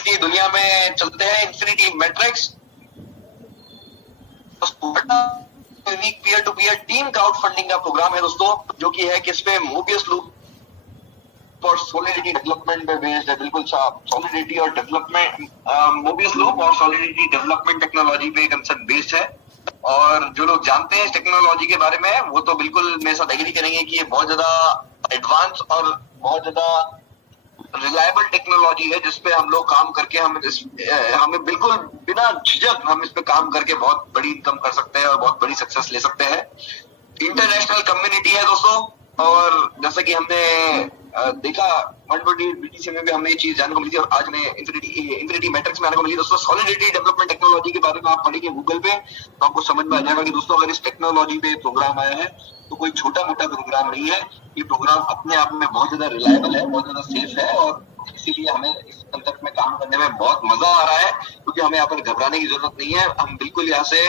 Matrix की दुनिया में चलते हैं। Infinity matrix unique peer to peer team crowd funding का प्रोग्राम है दोस्तों, जो कि है किस पे, मोबियस लूप और सॉलिडिटी डेवलपमेंट पे बेस्ड है। बिल्कुल साहब, सॉलिडिटी और डेवलपमेंट, मोबियस लूप और सॉलिडिटी डेवलपमेंट टेक्नोलॉजी पे कंसेप्ट बेस्ड है। और जो लोग जानते हैं इस टेक्नोलॉजी के बारे में वो तो बिल्कुल मेरे साथ एग्री करेंगे कि ये बहुत ज्यादा एडवांस और बहुत ज्यादा रिलायबल टेक्नोलॉजी है, जिसपे हम लोग काम करके हमें बिल्कुल बिना झिझक हम इस पे काम करके बहुत बड़ी इनकम कर सकते हैं और बहुत बड़ी सक्सेस ले सकते हैं। इंटरनेशनल कम्युनिटी है दोस्तों, और जैसा कि हमने देखा 128 बीटीसी में भी हमें ये चीज जानने को मिली थी और आज में इन्फिनिटी मैट्रिक्स में आने को मिली। दोस्तों सॉलिडिटी डेवलपमेंट टेक्नोलॉजी के बारे में आप पढ़ेंगे गूगल पे तो आपको समझ में आ जाएगा कि दोस्तों अगर इस टेक्नोलॉजी पे प्रोग्राम आया है तो कोई छोटा मोटा प्रोग्राम नहीं है। ये प्रोग्राम अपने आप में बहुत ज्यादा रिलायबल है, बहुत ज्यादा सेफ है और इसीलिए हमें इस कंसेप्ट में काम करने में बहुत मजा आ रहा है, क्योंकि हमें यहाँ पर घबराने की जरूरत नहीं है। हम बिल्कुल यहाँ से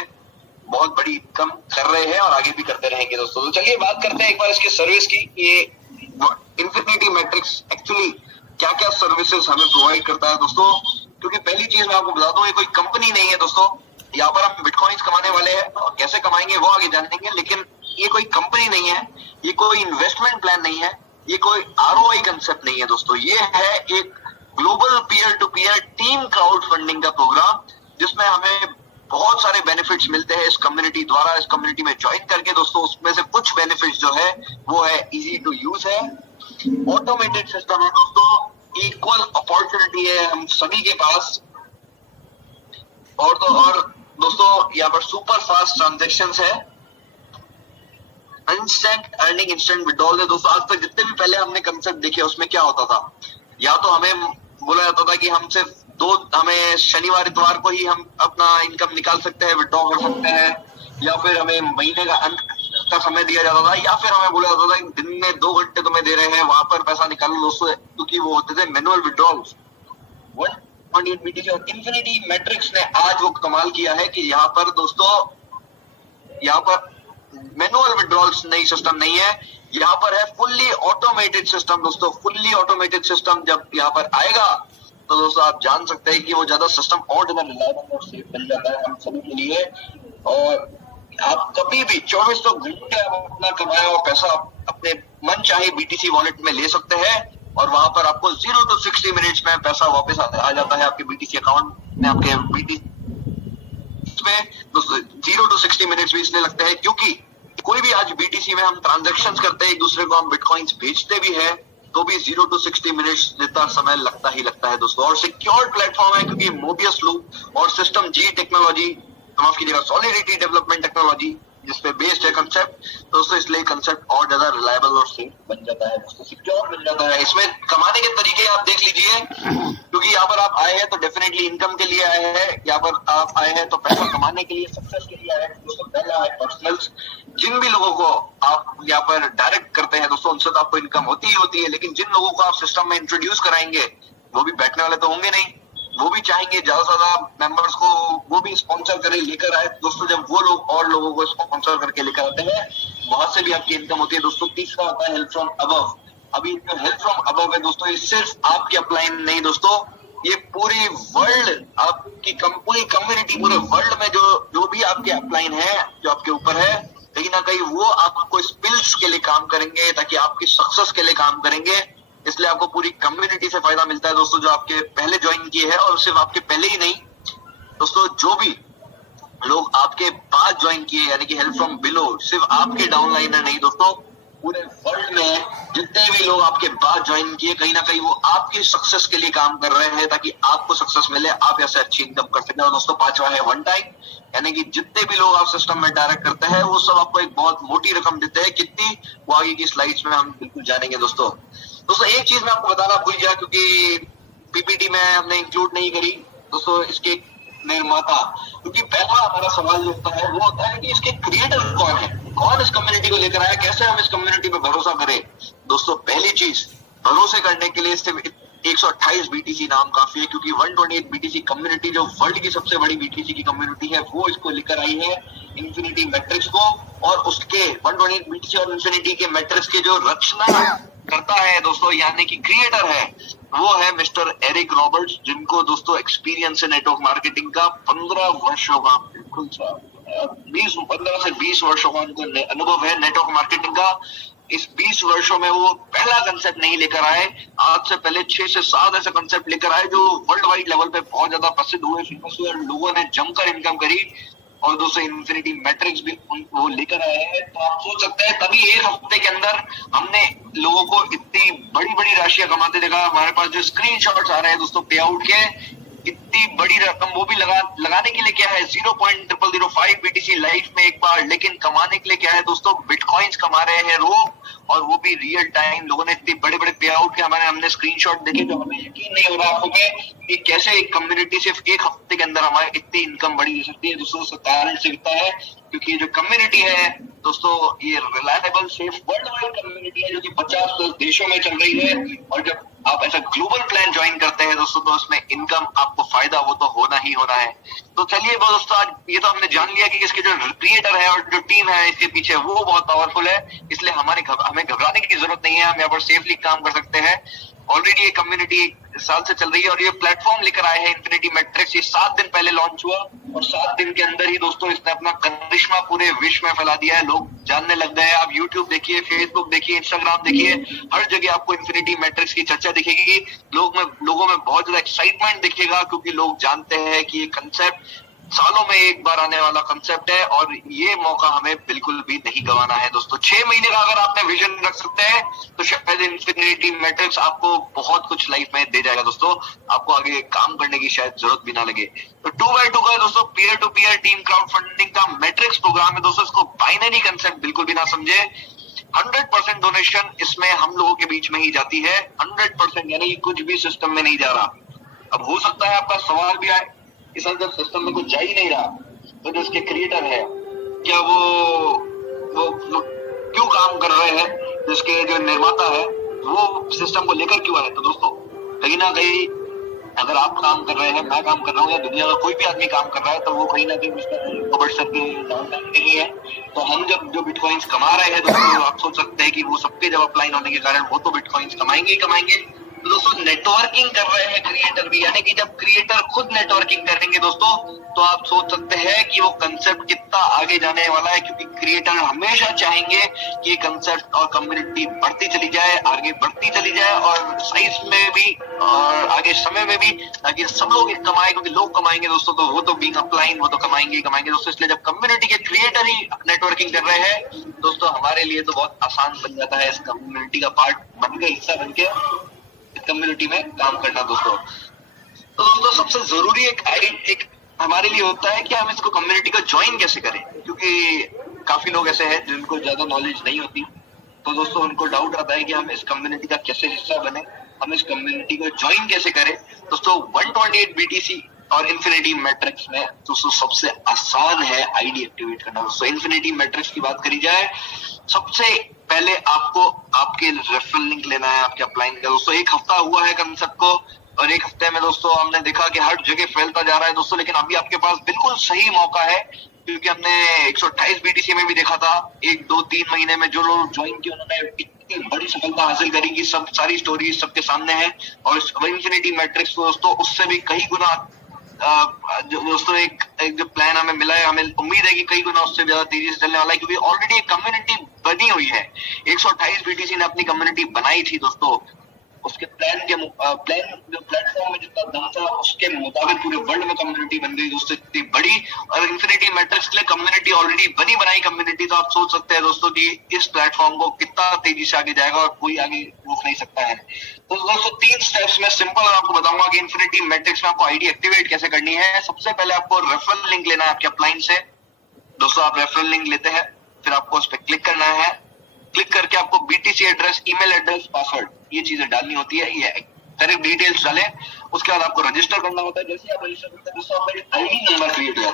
बहुत बड़ी इनकम कर रहे हैं और आगे भी करते रहेंगे दोस्तों। तो चलिए बात करते हैं एक बार इसकी सर्विस की। ये इन्फिनिटी मैट्रिक्स एक्चुअली क्या क्या सर्विसेज हमें प्रोवाइड करता है दोस्तों। क्योंकि पहली चीज मैं आपको बता दूं, ये कोई कंपनी नहीं है दोस्तों। यहाँ पर हम बिटकॉइंस कमाने वाले हैं और कैसे कमाएंगे वो आगे जानेंगे, लेकिन ये कोई कंपनी नहीं है, ये कोई इन्वेस्टमेंट प्लान नहीं है, ये कोई आरओआई कंसेप्ट नहीं है दोस्तों। ये है एक global peer to peer team crowd funding का प्रोग्राम, जिसमें हमें बहुत सारे बेनिफिट्स मिलते हैं इस कम्युनिटी द्वारा। इस कम्युनिटी में ज्वाइन करके दोस्तों उसमें से कुछ बेनिफिट्स जो है वो है इजी टू यूज है, ऑटोमेटेड सिस्टम है दोस्तों, इक्वल अपॉर्चुनिटी है हम सभी के पास, और दोस्तों यहाँ पर सुपर फास्ट ट्रांजेक्शंस है, इंस्टेंट अर्निंग, इंस्टेंट विड्रॉल है दोस्तों। आज तक जितने भी पहले हमने कंसेप्ट देखे उसमें क्या होता था, या तो हमें बोला जाता था कि हम सिर्फ हमें शनिवार इतवार को ही हम अपना इनकम निकाल सकते हैं, विड्रॉ कर सकते हैं, या फिर हमें महीने का अंत का समय दिया जाता था, या फिर हमें बोला जाता था कि दिन में 2 घंटे तुम्हें दे रहे हैं वहां पर पैसा निकालो दोस्तों, क्योंकि वो होते थे मैनुअल विड्रॉल्स। 128 बीटीसी और इन्फिनिटी मैट्रिक्स ने आज वो कमाल किया है कि यहाँ पर दोस्तों यहाँ पर मैनुअल विड्रॉल्स नई सिस्टम नहीं है, यहाँ पर है फुल्ली ऑटोमेटेड सिस्टम दोस्तों। फुल्ली ऑटोमेटेड सिस्टम जब यहाँ पर आएगा तो दोस्तों आप जान सकते हैं कि वो ज्यादा सिस्टम और ज्यादा रिलायबल और सेफ बन जाता है हम सभी के लिए। और आप कभी भी 24 घंटे आप अपना कमाया हुआ पैसा अपने मन चाहे बीटीसी वॉलेट में ले सकते हैं, और वहां पर आपको 0 to 60 मिनट्स में पैसा वापस आ जाता है आपके बीटीसी अकाउंट में। आपके बीटीसी में दोस्तों 0 to 60 मिनट्स भी इसलिए लगते हैं क्योंकि कोई भी आज बीटीसी में हम ट्रांजेक्शंस करते हैं, एक दूसरे को हम बिटकॉइंस भेजते भी है तो भी 0 to 60 मिनट्स जितना समय लगता ही लगता है दोस्तों। और सिक्योर प्लेटफॉर्म है क्योंकि मोबियस लूप और सिस्टम जी टेक्नोलॉजी, माफ कीजिएगा सॉलिडिटी डेवलपमेंट टेक्नोलॉजी जिसपे बेस्ड है कंसेप्ट दोस्तों, इसलिए कंसेप्ट और ज्यादा रिलायबल और सेफ बन जाता है दोस्तों, सिक्योर बन जाता है। इसमें कमाने के तरीके आप देख लीजिए, क्योंकि यहाँ पर आप आए हैं तो डेफिनेटली इनकम के लिए आए हैं, यहाँ पर आप आए हैं तो पैसा कमाने के लिए, सक्सेस के लिए आए हैं दोस्तों। पहला है पर्सनल्स, जिन भी लोगों को आप यहाँ पर डायरेक्ट करते हैं दोस्तों उनसे तो आपको इनकम होती ही होती है, लेकिन जिन लोगों को आप सिस्टम में इंट्रोड्यूस कराएंगे वो भी बैठने वाले तो होंगे नहीं, वो भी चाहेंगे ज्यादा से ज्यादा मेंबर्स को वो भी स्पॉन्सर करें, लेकर आए दोस्तों। जब वो लोग और लोगों को स्पॉन्सर करके लेकर आते हैं वहां से भी आपकी इनकम होती है दोस्तों। तीसरा होता है हेल्प फ्रॉम अबव। अभी जो हेल्प फ्रॉम अबव है दोस्तों, ये सिर्फ आपकी अपलाइन नहीं दोस्तों, ये पूरी वर्ल्ड आपकी पूरी कम्युनिटी, पूरे वर्ल्ड में जो भी आपके अपलाइन है, जो आपके ऊपर है, कहीं ना कहीं वो आपको स्किल्स के लिए काम करेंगे ताकि आपकी सक्सेस के लिए काम करेंगे। इसलिए आपको पूरी कम्युनिटी से फायदा मिलता है दोस्तों, जो आपके पहले ज्वाइन किए हैं, और सिर्फ आपके पहले ही नहीं दोस्तों, जो भी लोग आपके बाद ज्वाइन किए, यानी कि हेल्प फ्रॉम बिलो, सिर्फ आपके डाउनलाइनर नहीं दोस्तों, पूरे वर्ल्ड में जितने भी लोग आपके बाद ज्वाइन किए, कहीं ना कहीं वो आपकी सक्सेस के लिए काम कर रहे हैं ताकि आपको सक्सेस मिले, आप ऐसे अच्छी इनकम कर सकें। और दोस्तों पांचवा है वन टाइम, यानी कि जितने भी लोग आप सिस्टम में डायरेक्ट करते हैं वो सब आपको एक बहुत मोटी रकम देते हैं। कितनी, वो आगे की स्लाइड्स में हम बिल्कुल जानेंगे दोस्तों। एक चीज मैं आपको बताना भूल गया, क्योंकि पीपीटी में हमने इंक्लूड नहीं करी दोस्तों, इसके निर्माता, क्योंकि पहला हमारा सवाल जो होता है वो होता है कि इसके क्रिएटर कौन है, कौन इस कम्युनिटी को लेकर आया, कैसे हम इस कम्युनिटी पे भरोसा करें दोस्तों। पहली चीज, भरोसे करने के लिए सिर्फ 128 बीटीसी नाम काफी है, क्योंकि 128 बीटीसी कम्युनिटी जो वर्ल्ड की सबसे बड़ी बीटीसी की कम्युनिटी है वो इसको लेकर आई है इन्फिनिटी मैट्रिक्स को, और उसके 128 बीटीसी और इन्फिनिटी के मैट्रिक्स के जो रचना करता है दोस्तों, यानी कि क्रिएटर है वो है मिस्टर एरिक रॉबर्ट्स, जिनको दोस्तों एक्सपीरियंस है नेटवर्क मार्केटिंग का 15 वर्षों का, बिल्कुल 15 से 20 वर्षों का उनको अनुभव है नेटवर्क मार्केटिंग का। इस 20 वर्षों में वो पहला कंसेप्ट नहीं लेकर आए, आज से पहले 6 से 7 ऐसे कंसेप्ट लेकर आए जो वर्ल्ड वाइड लेवल पे बहुत ज्यादा प्रसिद्ध हुए, फेमस हुए, लोगों ने जमकर इनकम करी। और दोस्तों इन्फिनिटी मैट्रिक्स भी वो लेकर आए हैं। तो आप सोच सकते हैं तभी एक हफ्ते के अंदर हमने लोगों को इतनी बड़ी बड़ी राशियां कमाते देखा। हमारे पास जो स्क्रीनशॉट्स आ रहे हैं दोस्तों पे आउट के, इतनी बड़ी रकम, वो भी लगाने के लिए क्या है 0.0005 BTC लाइफ में एक बार, लेकिन कमाने के लिए क्या है दोस्तों बिटकॉइंस कमा रहे हैं लोग, और वो भी रियल टाइम। लोगों ने इतने बड़े बड़े पे आउट के हमने स्क्रीनशॉट देखे जो हमें यकीन नहीं हो रहा आंखों में कि कैसे एक कम्युनिटी सिर्फ एक हफ्ते के अंदर हमारे इतनी इनकम बढ़ी हो सकती है। दोस्तों कारण से होता है क्योंकि जो कम्युनिटी है दोस्तों ये reliable safe world wide community है जो कि 50+ देशों में चल रही है। और जब आप ऐसा ग्लोबल प्लान ज्वाइन करते हैं दोस्तों तो उसमें इनकम आपको फायदा वो तो होना ही होना है। तो चलिए दोस्तों आज ये तो हमने जान लिया कि इसके जो क्रिएटर है और जो टीम है इसके पीछे वो बहुत पावरफुल है, इसलिए हमें घबराने की जरूरत नहीं है, हम यहाँ पर सेफली काम कर सकते हैं। ऑलरेडी ये कम्युनिटी 1 साल से चल रही है और ये प्लेटफॉर्म लेकर आए हैं इन्फिनिटी मैट्रिक्स। ये 7 दिन पहले लॉन्च हुआ और 7 दिन के अंदर ही दोस्तों इसने अपना करिश्मा पूरे विश्व में फैला दिया है। लोग जानने लग गए हैं। आप यूट्यूब देखिए, फेसबुक देखिए, इंस्टाग्राम देखिए, हर जगह आपको इन्फिनिटी मैट्रिक्स की चर्चा दिखेगी। लोगों में बहुत ज्यादा एक्साइटमेंट दिखेगा क्योंकि लोग जानते हैं कि ये कंसेप्ट सालों में एक बार आने वाला कंसेप्ट है और ये मौका हमें बिल्कुल भी नहीं गंवाना है दोस्तों। 6 महीने का अगर आपने विजन रख सकते हैं तो शायद इन्फिनिटी मैट्रिक्स आपको बहुत कुछ लाइफ में दे जाएगा दोस्तों, आपको आगे काम करने की शायद जरूरत भी ना लगे। तो 2x2 का दोस्तों peer to peer team crowd funding का मैट्रिक्स प्रोग्राम है दोस्तों। इसको बाइनरी कंसेप्ट बिल्कुल भी ना समझे। 100% डोनेशन इसमें हम लोगों के बीच में ही जाती है, 100%, यानी कुछ भी सिस्टम में नहीं जा रहा। अब हो सकता है आपका सवाल भी आए इस अंदर सिस्टम में कुछ जा ही नहीं रहा तो जो इसके क्रिएटर है क्या वो क्यों काम कर रहे हैं, जिसके जो निर्माता है वो सिस्टम को लेकर क्यों आए। तो दोस्तों कहीं ना कहीं अगर आप काम कर रहे हैं, मैं काम कर रहा हूँ या दुनिया का कोई भी आदमी काम कर रहा है तो वो कहीं ना कहीं नहीं है। तो हम जब जो बिटकॉइंस कमा रहे हैं दोस्तों आप सोच सकते हैं कि वो सबके जब अप्लाइन होने के कारण वो तो बिटकॉइंस कमाएंगे ही कमाएंगे। तो दोस्तों नेटवर्किंग कर रहे हैं क्रिएटर भी, यानी कि जब क्रिएटर खुद नेटवर्किंग करेंगे दोस्तों तो आप सोच सकते हैं कि वो कंसेप्ट कितना आगे जाने वाला है, क्योंकि क्रिएटर हमेशा चाहेंगे कि ये कंसेप्ट और कम्युनिटी बढ़ती चली जाए, आगे बढ़ती चली जाए और साइज में भी और आगे समय में भी, ताकि सब लोग कमाए, क्योंकि लोग कमाएंगे दोस्तों तो वो तो बीइंग अपलाइन वो तो कमाएंगे ही कमाएंगे दोस्तों। इसलिए जब कम्युनिटी के क्रिएटर ही नेटवर्किंग कर रहे हैं दोस्तों हमारे लिए तो बहुत आसान बन जाता है इस कम्युनिटी का पार्ट बन के, हिस्सा बन के कम्युनिटी में काम करना दोस्तों। तो दोस्तों सबसे जरूरी एक हमारे लिए होता है कि हम इसको कम्युनिटी को ज्वाइन कैसे करें, क्योंकि काफी लोग ऐसे हैं जिनको ज्यादा नॉलेज नहीं होती। तो दोस्तों उनको डाउट आता है कि हम इस कम्युनिटी का कैसे हिस्सा बने, हम इस कम्युनिटी को ज्वाइन कैसे करें। दोस्तों 128 BTC और इन्फिनिटी मैट्रिक्स में दोस्तों सबसे आसान है आईडी एक्टिवेट करना। दोस्तों इन्फिनिटी मैट्रिक्स की बात करी जाए, सबसे पहले आपको आपके रेफरल लिंक लेना है आपके अपलाइन का। दोस्तों 1 हफ्ता हुआ है कंसेप्ट को और 1 हफ्ते में दोस्तों हमने देखा कि हर जगह फैलता जा रहा है दोस्तों, लेकिन अभी आपके पास बिल्कुल सही मौका है, क्योंकि हमने 128 BTC में भी देखा था 1, 2, 3 महीने में जो लोग ज्वाइन किए उन्होंने इतनी बड़ी सफलता हासिल करी कि सब सारी स्टोरी सबके सामने है। और इन्फिनिटी मैट्रिक्स दोस्तों उससे भी कई गुना दोस्तों एक जो प्लान हमें मिला है, हमें उम्मीद है कि कई गुना उससे ज्यादा तेजी से चलने वाला है, क्योंकि ऑलरेडी एक कम्युनिटी बनी हुई है। 128 BTC ने अपनी कम्युनिटी बनाई थी दोस्तों, उसके प्लान जो प्लेटफॉर्म में जितना दम था उसके मुताबिक पूरे वर्ल्ड में कम्युनिटी बन गई दोस्तों इतनी बड़ी। और इन्फिनिटी मैट्रिक्स के लिए कम्युनिटी ऑलरेडी बनी बनाई कम्युनिटी, तो आप सोच सकते हैं दोस्तों कि इस प्लेटफॉर्म को कितना तेजी से आगे जाएगा और कोई आगे रोक नहीं सकता है। तो दोस्तों 3 स्टेप्स में सिंपल आपको बताऊंगा कि इन्फिनिटी मैट्रिक्स में आपको आईडी एक्टिवेट कैसे करनी है। सबसे पहले आपको रेफरल लिंक लेना है आपके अपलाइन से। दोस्तों आप रेफरल लिंक लेते हैं, फिर आपको उस पर क्लिक करना है। क्लिक करके आपको BTC address, email address, password ये चीजें डालनी होती है, ये करेक्ट डिटेल्स डालें। उसके बाद आपको रजिस्टर करना होता है। जैसे आप रजिस्टर करते हैं दोस्तों आपका आईडी नंबर क्रिएट हुआ,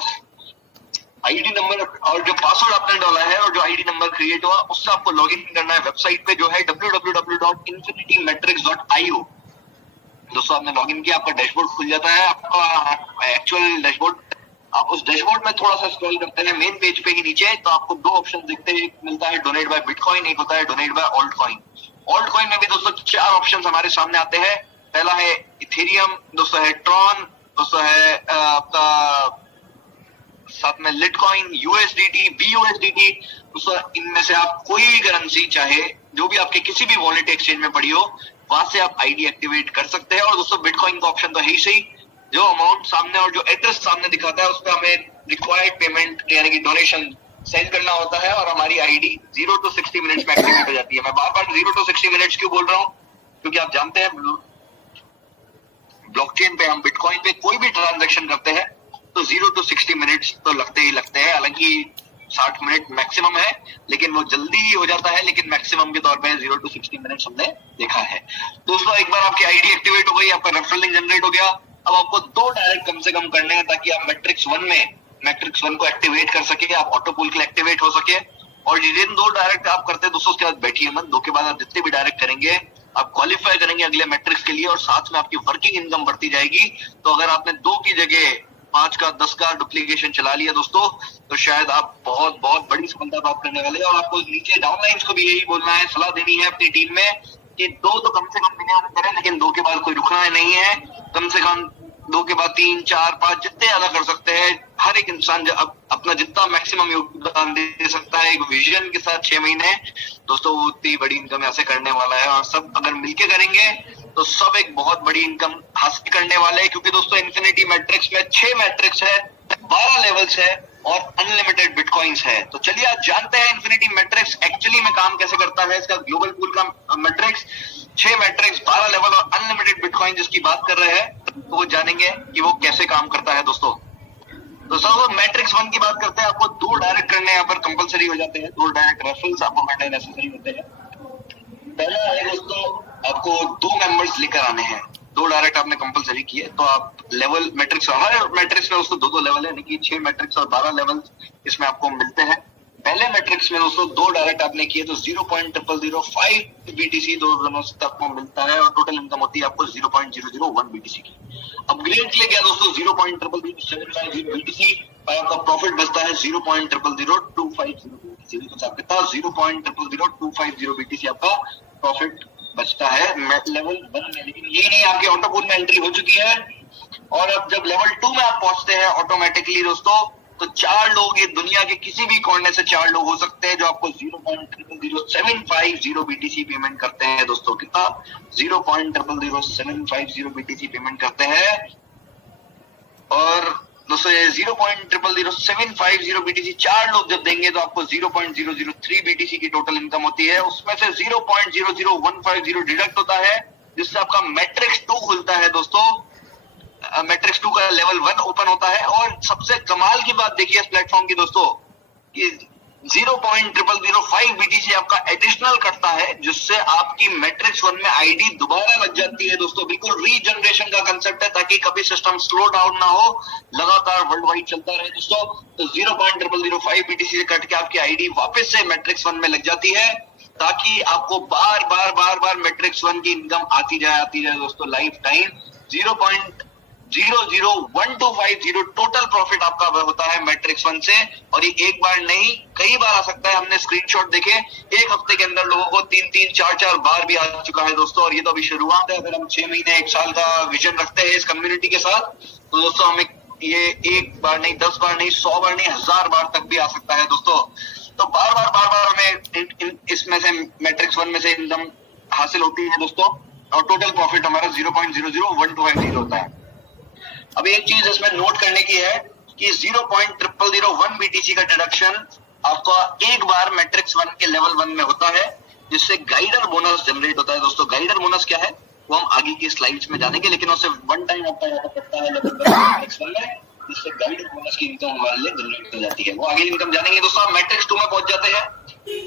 आईडी नंबर और जो पासवर्ड आपने डाला है और जो आईडी नंबर क्रिएट हुआ उससे आपको लॉगिन करना है वेबसाइट पे जो है www.infinitymetrics.io। दोस्तों आपने लॉगिन किया, आपका डैशबोर्ड खुल जाता है, आपका एक्चुअल डैशबोर्ड। आप उस डैशबोर्ड में थोड़ा सा स्क्रॉल करते हैं मेन पेज पे ही नीचे तो आपको 2 ऑप्शन दिखते हैं, एक मिलता है डोनेट बाय बिटकॉइन, एक होता है donate by alt coin. Alt coin में भी दोस्तों 4 ऑप्शन हमारे सामने आते हैं। पहला है इथेरियम, दोस्तों है ट्रॉन, दोस्तों है आपका साथ में लिटकॉइन, यूएसडीटी, बीयूएसडीटी। दोस्तों इनमें से आप कोई भी करेंसी चाहे जो भी आपके किसी भी वॉलेट एक्सचेंज में पड़ी हो वहां से आप आईडी एक्टिवेट कर सकते हैं। और दोस्तों बिटकॉइन का ऑप्शन तो है ही सही, जो अमाउंट सामने और जो एड्रेस सामने दिखाता है उस पर हमें रिक्वायर्ड पेमेंट यानी कि डोनेशन सेंड करना होता है और हमारी आईडी 0 to 60 मिनट्स में एक्टिवेट हो जाती है। मैं बार बार 0 to 60 मिनट्स क्यों बोल रहा हूँ, क्योंकि आप जानते हैं ब्लॉकचेन पे हम बिटकॉइन पे कोई भी ट्रांजैक्शन करते हैं तो 0 to 60 मिनट्स तो लगते ही लगते हैं। हालांकि 60 मिनट मैक्सिमम है, लेकिन वो जल्दी ही हो जाता है, लेकिन मैक्सिमम के तौर पे 0 to 60 मिनट्स हमने देखा है। दोस्तों एक बार आपकी आईडी एक्टिवेट हो गई, आपका रेफरल लिंक जनरेट हो गया, अब आपको 2 डायरेक्ट कम से कम करने हैं ताकि आप मैट्रिक्स वन को एक्टिवेट कर सके, आप ऑटो पूल के लिए एक्टिवेट हो सके। और जिन 2 डायरेक्ट आप करते हैं दोस्तों उसके बाद बैठिए मत, 2 के बाद आप जितने भी डायरेक्ट करेंगे आप क्वालिफाई करेंगे अगले मैट्रिक्स के लिए और साथ में आपकी वर्किंग इनकम बढ़ती जाएगी। तो अगर आपने 2 की जगह 5 का 10 का डुप्लीकेशन चला लिया दोस्तों तो शायद आप बहुत बहुत बड़ी सफलता प्राप्त करने वाले हैं। और आपको नीचे डाउनलाइंस को भी यही बोलना है, सलाह देनी है अपनी टीम में कि 2 तो कम से कम मिनिमम करें, लेकिन 2 के बाद कोई रुकना नहीं है। कम से कम 2 के बाद 3, 4, 5 जितने ज्यादा कर सकते हैं। हर एक इंसान अपना जितना मैक्सिमम योगदान दे सकता है एक विजन के साथ 6 महीने दोस्तों वो उतनी बड़ी इनकम ऐसे करने वाला है। और सब अगर मिलके करेंगे तो सब एक बहुत बड़ी इनकम हासिल करने वाले हैं, क्योंकि दोस्तों इन्फिनिटी मैट्रिक्स में 6 मैट्रिक्स है, 12 लेवल्स है और अनलिमिटेड बिटकॉइंस है। तो चलिए आज जानते हैं इन्फिनिटी मैट्रिक्स एक्चुअली में काम कैसे करता है। इसका ग्लोबल पूल का मैट्रिक्स 6 मैट्रिक्स, 12 लेवल और अनलिमिटेड बिटकॉइन जिसकी बात कर रहे हैं तो वो जानेंगे कि वो कैसे काम करता है दोस्तों। तो सर मैट्रिक्स 1 की बात करते हैं, आपको 2 डायरेक्ट करने यहाँ पर कंपलसरी हो जाते हैं, 2 डायरेक्ट रेफरल्स आपको करने नेसेसरी होते हैं। पहला है दोस्तों आपको 2 मेंबर्स लेकर आने हैं, 2 डायरेक्ट आपने कंपलसरी किए तो आप लेवल मैट्रिक्स, हर मैट्रिक्स में दोस्तों 2 लेवल है, यानी कि 6 मैट्रिक्स और 12 लेवल इसमें आपको मिलते हैं। पहले मैट्रिक्स में दोस्तों 2 डायरेक्ट आपने किए तो 0.0005 बीटीसी दोनों से आपको मिलता है और टोटल इनकम होती है आपको 0.001 बीटीसी की। अपग्रेड के लिए गया दोस्तों 0.00075 बीटीसी और आपका प्रॉफिट बचता है 0.00025 बीटीसी। तो आपके पास 0.00025 बीटीसी आपका प्रॉफिट बचता है लेवल 1 में। लेकिन ये नहीं, आपके ऑटो पूल में एंट्री हो चुकी है और अब जब लेवल 2 में आप पहुंचते हैं ऑटोमेटिकली दोस्तों तो 4 लोग, ये दुनिया के किसी भी कोने से 4 लोग हो सकते हैं जो आपको 0.00750 बीटीसी पेमेंट करते हैं दोस्तों। कितना? 0.00750 बीटीसी पेमेंट करते हैं। और दोस्तों ये 0.00750 बीटीसी 4 लोग जब देंगे तो आपको 0.003 बीटीसी की टोटल इनकम होती है। उसमें से 0.00150 डिडक्ट होता है जिससे आपका मैट्रिक्स 2 खुलता है दोस्तों। मैट्रिक्स 2 का लेवल 1 ओपन होता है। और सबसे कमाल की बात देखिए इस प्लेटफॉर्म की दोस्तों कि 0.005 बीटीसी आपका एडिशनल कटता है जिससे आपकी मैट्रिक्स 1 में आईडी दोबारा लग जाती है दोस्तों। बिल्कुल रीजनरेशन का कंसेप्ट है ताकि कभी सिस्टम स्लो डाउन ना हो, लगातार वर्ल्ड वाइड चलता रहे दोस्तों। तो 0.005 बीटीसी से कट के आपकी आईडी वापस से मैट्रिक्स 1 में लग जाती है ताकि आपको बार बार मैट्रिक्स 1 की इनकम आती जाए दोस्तों लाइफ टाइम। 0.00125 टोटल प्रॉफिट आपका होता है मैट्रिक्स 1 से। और ये एक बार नहीं कई बार आ सकता है। हमने स्क्रीनशॉट देखे, एक हफ्ते के अंदर लोगों को 3-3, 4-4 बार भी आ चुका है दोस्तों। और ये तो अभी शुरुआत है, अगर हम 6 महीने 1 साल का विजन रखते हैं इस कम्युनिटी के साथ तो दोस्तों हमें ये 1 बार नहीं, 10 बार नहीं, 100 बार नहीं, 1000 बार तक भी आ सकता है दोस्तों। तो बार बार हमें इसमें से मैट्रिक्स 1 में से इनकम हासिल होती है दोस्तों। और टोटल प्रॉफिट हमारा 0.00125 होता है। अब एक चीज इसमें नोट करने की है कि 0.0001 बीटीसी का डिडक्शन आपका एक बार मैट्रिक्स 1 के लेवल 1 में होता है जिससे गाइडर बोनस जनरेट होता है दोस्तों। गाइडर बोनस क्या है वो हम आगे की स्लाइड्स में जानेंगे, लेकिन उससे 1 टाइम आपका यहाँ पड़ता है मैट्रिक्स 1 में जिससे गाइडर बोनस की इनकम हमारे लिए जनरेट हो जाती है। वो आगे इनकम जानेंगे दोस्तों। आप मैट्रिक्स 2 में पहुंच जाते हैं।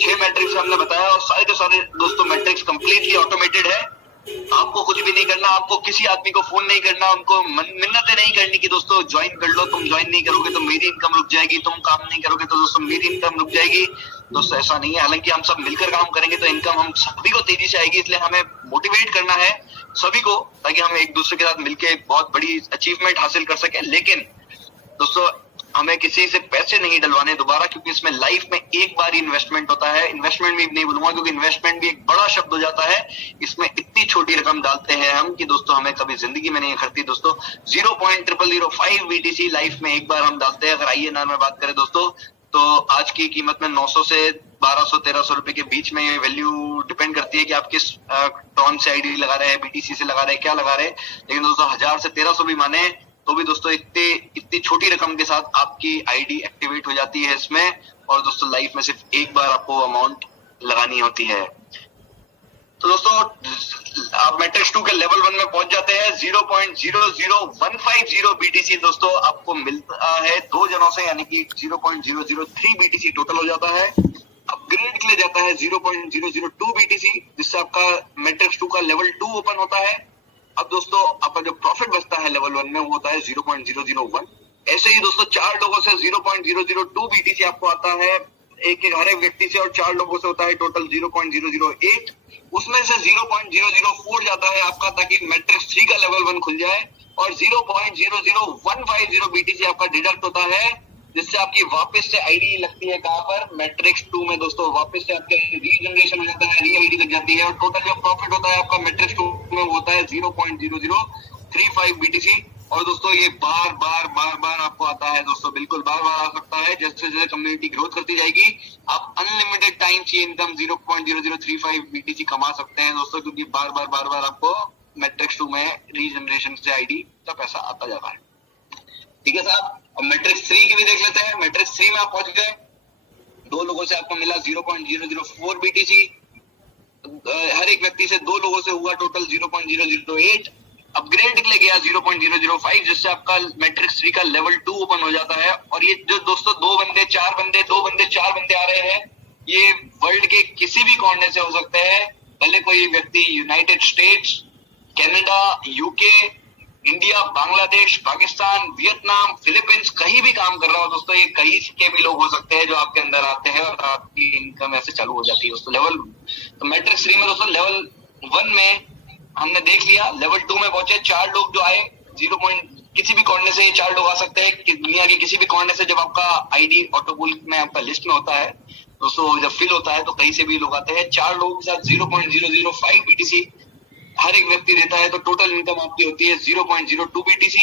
6 मैट्रिक्स हमने बताया और सारे के सारे दोस्तों मैट्रिक्स कंप्लीटली ऑटोमेटेड है। आपको कुछ भी नहीं करना, आपको किसी आदमी को फोन नहीं करना, उनको मिन्नतें नहीं करनी कि दोस्तों ज्वाइन कर लो, तुम ज्वाइन नहीं करोगे तो मेरी इनकम रुक जाएगी, तुम काम नहीं करोगे तो दोस्तों मेरी इनकम रुक जाएगी। दोस्तों ऐसा नहीं है। हालांकि हम सब मिलकर काम करेंगे तो इनकम हम सभी को तेजी से आएगी, इसलिए हमें मोटिवेट करना है सभी को ताकि हम एक दूसरे के साथ मिलकर बहुत बड़ी अचीवमेंट हासिल कर सके। लेकिन दोस्तों हमें किसी से पैसे नहीं डलवाने दोबारा, क्योंकि इसमें लाइफ में एक बार ही इन्वेस्टमेंट होता है। इन्वेस्टमेंट भी नहीं बोलूंगा क्योंकि इन्वेस्टमेंट भी एक बड़ा शब्द हो जाता है। इसमें इतनी छोटी रकम डालते हैं हम कि दोस्तों हमें कभी जिंदगी में नहीं खर्ची दोस्तों। 0.0005 BTC लाइफ में एक बार हम डालते हैं। अगर INR में बात करें दोस्तों तो आज की कीमत में 900 से 1200-1300 रुपए के बीच में ये वैल्यू डिपेंड करती है कि आप किस टॉन से आईडी लगा रहे हैं, BTC से लगा रहे हैं, क्या लगा रहे हैं। लेकिन दोस्तों 1000 से 1300 भी माने तो भी दोस्तों इतनी छोटी रकम के साथ आपकी आईडी एक्टिवेट हो जाती है इसमें। और दोस्तों लाइफ में सिर्फ एक बार आपको अमाउंट लगानी होती है। तो दोस्तों आप मैट्रिक्स 2 के लेवल 1 में पहुंच जाते हैं। 0.00150 BTC दोस्तों आपको मिलता है 2 जनों से, यानी कि 0.003 BTC टोटल हो जाता है। अपग्रेड के लिए जाता है 0.002 BTC, जिससे आपका मैट्रिक्स 2 का लेवल 2 ओपन होता है। अब दोस्तों आपका जो प्रॉफिट बचता है लेवल 1 में वो होता है 0.001। ऐसे ही दोस्तों 4 लोगों से 0.002 BTC आपको आता है हर एक व्यक्ति से, और 4 लोगों से होता है टोटल 0.008। उसमें से 0.004 जाता है आपका ताकि मैट्रिक्स 3 का लेवल 1 खुल जाए, और 0.00150 BTC आपका डिडक्ट होता है, जिससे आपकी वापस से आईडी लगती है कहां पर, मैट्रिक्स 2 में दोस्तों। वापस से आपके रीजनरेशन हो जाता है, री आईडी लग जाती है, और टोटल जो प्रॉफिट होता है आपका मैट्रिक्स 2 में वो होता है 0.0035 BTC। और दोस्तों ये बार बार आपको आता है दोस्तों, बिल्कुल बार आ सकता है। जैसे जैसे कम्युनिटी ग्रोथ करती जाएगी आप अनलिमिटेड टाइम की इनकम 0.0035 BTC कमा सकते हैं दोस्तों, क्योंकि बार आपको मैट्रिक्स 2 में रीजनरेशन से आईडी का पैसा आता जाता है। ठीक है साहब, अब मैट्रिक्स 3 की भी देख लेते हैं। मैट्रिक्स 3 में आप पहुंच गए, 2 लोगों से आपको मिला 0.004 BTC। हर एक व्यक्ति से 2 लोगों से हुआ टोटल 0.008। अपग्रेड के लिए गया 0.005, जिससे आपका मैट्रिक्स 3 का लेवल 2 ओपन हो जाता है। और ये जो दोस्तों 2 बंदे 4 बंदे 2 बंदे 4 बंदे आ रहे हैं, ये वर्ल्ड के किसी भी कोने से हो सकते हैं। भले कोई व्यक्ति United states, Canada, UK, India, Bangladesh, Pakistan, Vietnam, Philippines कहीं भी काम कर रहा हो दोस्तों, ये कहीं के भी लोग हो सकते हैं जो आपके अंदर आते हैं और आपकी इनकम ऐसे चालू हो जाती है दोस्तों। तो मैट्रिक्स 3 में दोस्तों लेवल 1 में हमने देख लिया। लेवल 2 में पहुंचे 4 लोग जो आए, किसी भी कोने से 4 लोग आ सकते हैं कि दुनिया के किसी भी कोने से। जब आपका आईडी ऑटोपूल में आपका लिस्ट में होता है दोस्तों, जब फिल होता है तो कहीं से भी लोग आते हैं। 4 लोगों के साथ 0.005 BTC हर एक व्यक्ति देता है, तो टोटल इनकम आपकी होती है 0.02 BTC।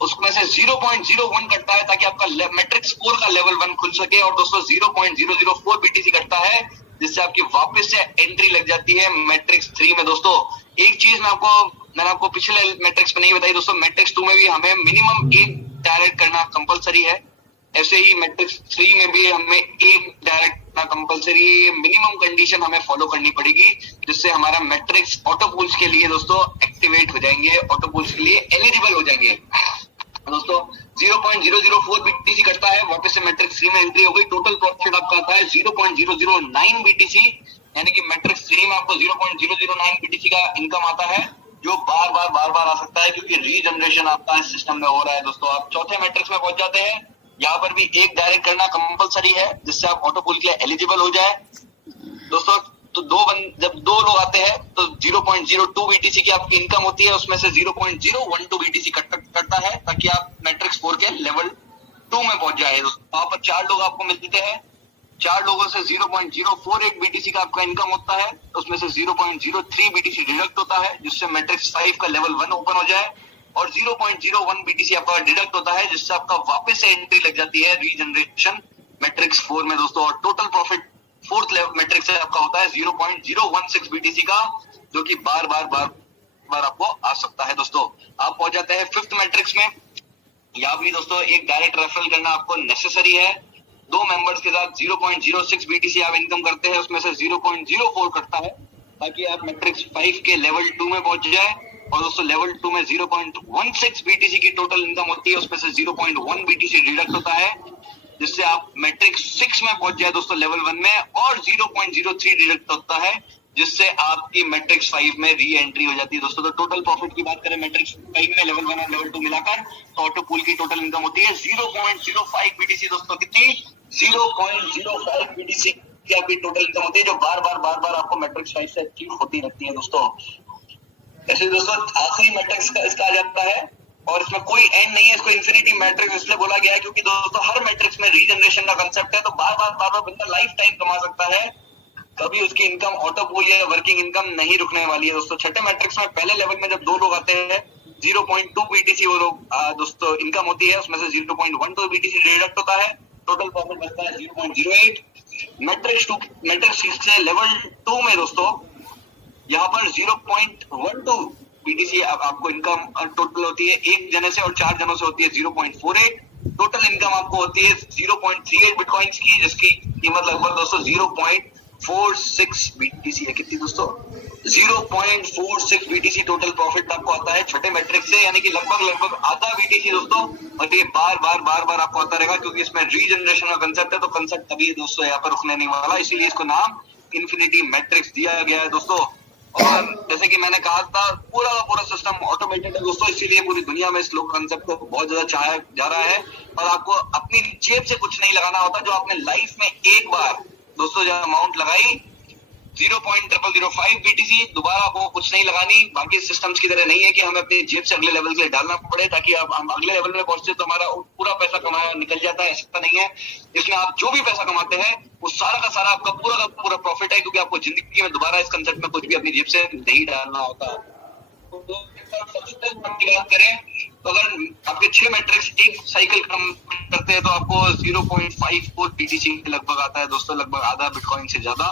उसमें से 0.01 कटता है ताकि आपका मैट्रिक्स 4 का लेवल 1 खुल सके, और दोस्तों 0.004 BTC कटता है, जिससे आपकी वापस से एंट्री लग जाती है मैट्रिक्स 3 में दोस्तों। एक चीज मैंने आपको पिछले मैट्रिक्स में नहीं बताई दोस्तों, मैट्रिक्स 2 में भी हमें मिनिमम 1 डायरेक्ट करना कंपलसरी है। ऐसे ही मैट्रिक्स 3 में भी हमें 1 डायरेक्ट करना कंपलसरी, मिनिमम कंडीशन हमें फॉलो करनी पड़ेगी, जिससे हमारा मैट्रिक्स ऑटो पूल्स के लिए दोस्तों एक्टिवेट हो जाएंगे, ऑटो पूल्स के लिए एलिजिबल हो जाएंगे दोस्तों। 0.004 BTC करता है, वापस से मैट्रिक्स 3 में एंट्री हो गई। टोटल प्रॉफिट आपका आता है 0.009 BTC, यानी कि मैट्रिक्स 3 में आपको 0.009 BTC का इनकम आता है, जो बार आ सकता है क्योंकि रीजनरेशन आपका इस सिस्टम में हो रहा है दोस्तों। आप चौथे मैट्रिक्स में पहुंच जाते हैं। यहाँ पर भी 1 डायरेक्ट करना कंपलसरी है, जिससे आप ऑटो पूल के लिए एलिजिबल हो जाए दोस्तों। तो जब 2 लोग आते हैं तो 0.02 BTC की आपकी इनकम होती है, उसमें से 0.012 BTC कटता है ताकि आप मैट्रिक्स 4 के लेवल 2 में पहुंच जाए। वहां पर 4 लोग आपको मिलते हैं। 4 लोगों से 0.048 BTC का आपका इनकम होता है, उसमें से 0.03 BTC डिडक्ट होता है, जिससे मैट्रिक्स 5 का लेवल 1 ओपन हो जाए, और 0.01 BTC आपका डिडक्ट होता है, जिससे आपका वापस से एंट्री लग जाती है रीजनरेशन मैट्रिक्स 4 में दोस्तों। और total profit 4th level matrix से आपका होता है 0.016 BTC का, जो कि बार आपको आ सकता है दोस्तों। आप पहुंच जाते हैं 5th मैट्रिक्स में। यहाँ भी दोस्तों 1 डायरेक्ट रेफरल करना आपको नेसेसरी है। 2 मेंबर्स के साथ 0.06 BTC आप इनकम करते हैं, उसमें से 0.04 कटता है ताकि आप मैट्रिक्स 5 के लेवल 2 में पहुंच जाए। और दोस्तों लेवल 2 में 0.16 BTC की टोटल इनकम होती है, उसमें से 0.1 BTC डिडक्ट होता है, जिससे आप मैट्रिक्स 6 में पहुंच जाए दोस्तों लेवल 1 में, और 0.03 डिडक्ट होता है, जिससे आपकी मैट्रिक्स 5 में री एंट्री हो जाती है दोस्तों। तो टोटल प्रॉफिट की बात करें मैट्रिक्स 5 में लेवल 1 और लेवल 2 मिलाकर, तो ऑटो पूल की टोटल इनकम होती है 0.05 BTC दोस्तों। कितनी? 0.05 BTC की आपकी टोटल इनकम होती है, जो बार आपको मैट्रिक्स 5 से अचीव होती रहती है दोस्तों। ऐसे दोस्तों आखिरी मैट्रिक्स का इसका आ जाता है और इसमें कोई एंड नहीं है। इसको इन्फिनिटी मैट्रिक्स इसलिए बोला गया है क्योंकि दोस्तों हर मैट्रिक्स में रीजनरेशन का कंसेप्ट है, तो बार बार बंदा लाइफ टाइम कमा सकता है, कभी उसकी इनकम ऑटो पूल या वर्किंग इनकम नहीं रुकने वाली है दोस्तों। छठे मैट्रिक्स में पहले लेवल में जब दो लोग आते हैं 0.2 बीटीसी वो लोग दोस्तों इनकम होती है, उसमें से 0.12 बीटीसी डिडक्ट होता है, टोटल प्रॉफिट बचता है 0.08। मैट्रिक्स से लेवल 2 में दोस्तों यहाँ पर 0.12 बीटीसी आपको इनकम टोटल होती है, एक जने से और 4 जनों से होती है 0.48। टोटल इनकम आपको होती है 0.38 बिटकॉइंस की, जिसकी कीमत लगभग दोस्तों 0.46 बीटीसी है। कितनी दोस्तों? 0.46 बीटीसी टोटल प्रॉफिट आपको आता है छठे मैट्रिक्स से, यानी कि लगभग आधा बीटीसी दोस्तों। और ये बार आपको आता रहेगा क्योंकि इसमें रीजनरेशन का कंसेप्ट है, तो कंसेप्ट तभी दोस्तों यहाँ पर रुकने नहीं वाला, इसीलिए इसको नाम इन्फिनिटी मैट्रिक्स दिया गया है दोस्तों। और जैसे कि मैंने कहा था पूरा का पूरा सिस्टम ऑटोमेटेड है दोस्तों, इसीलिए पूरी दुनिया में इस लोग कंसेप्ट को बहुत ज्यादा चाहा जा रहा है। और आपको अपनी जेब से कुछ नहीं लगाना होता, जो आपने लाइफ में एक बार दोस्तों जो अमाउंट लगाई 0.0005 बीटीसी, दोबारा आपको कुछ नहीं लगानी। बाकी सिस्टम्स की तरह नहीं है कि हमें अपनी जेब से अगले लेवल के लिए डालना पड़े ताकि आप हम अगले लेवल में पहुंचे तो हमारा पूरा पैसा कमाया निकल जाता है, ऐसा नहीं है। इसमें आप जो भी पैसा कमाते हैं वो सारा का सारा आपका पूरा का पूरा प्रॉफिट है, क्योंकि आपको जिंदगी में दोबारा इस कंसेप्ट में कुछ भी अपनी जेब से नहीं डालना होता। तो की बात करें तो अगर आपके 6 मैट्रिक्स एक साइकिल कम करते हैं तो आपको 0.54 बीटीसी लगभग आता है दोस्तों, लगभग आधा बिटकॉइन से ज्यादा।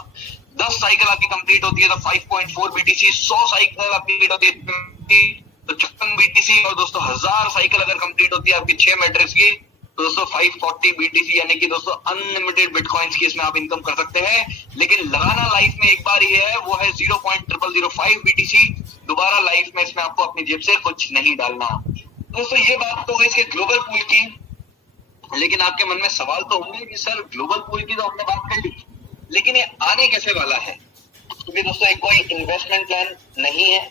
10 साइकिल आपकी कंप्लीट होती है तो 5.4 बीटीसी, 100 साइकिल आपकी कंप्लीट होती है तो 56 बीटीसी, और दोस्तों 1000 साइकिल अगर कंप्लीट होती है आपकी 6 मैट्रिक्स की तो दोस्तों 540 बीटीसी, यानी कि दोस्तों अनलिमिटेड बिटकॉइंस की इसमें आप इनकम कर सकते हैं। लेकिन लगाना लाइफ में एक बार ही है, वो है 0.0005 बीटीसी। दोबारा लाइफ में इसमें आपको अपनी जेब से कुछ नहीं डालना। दोस्तों ये बात तो है इसके ग्लोबल पूल की, लेकिन आपके मन में सवाल तो होंगे कि सर ग्लोबल पूल की तो हमने बात कर ली, लेकिन ये आने कैसे वाला है? क्योंकि दोस्तों ये कोई इन्वेस्टमेंट प्लान नहीं है,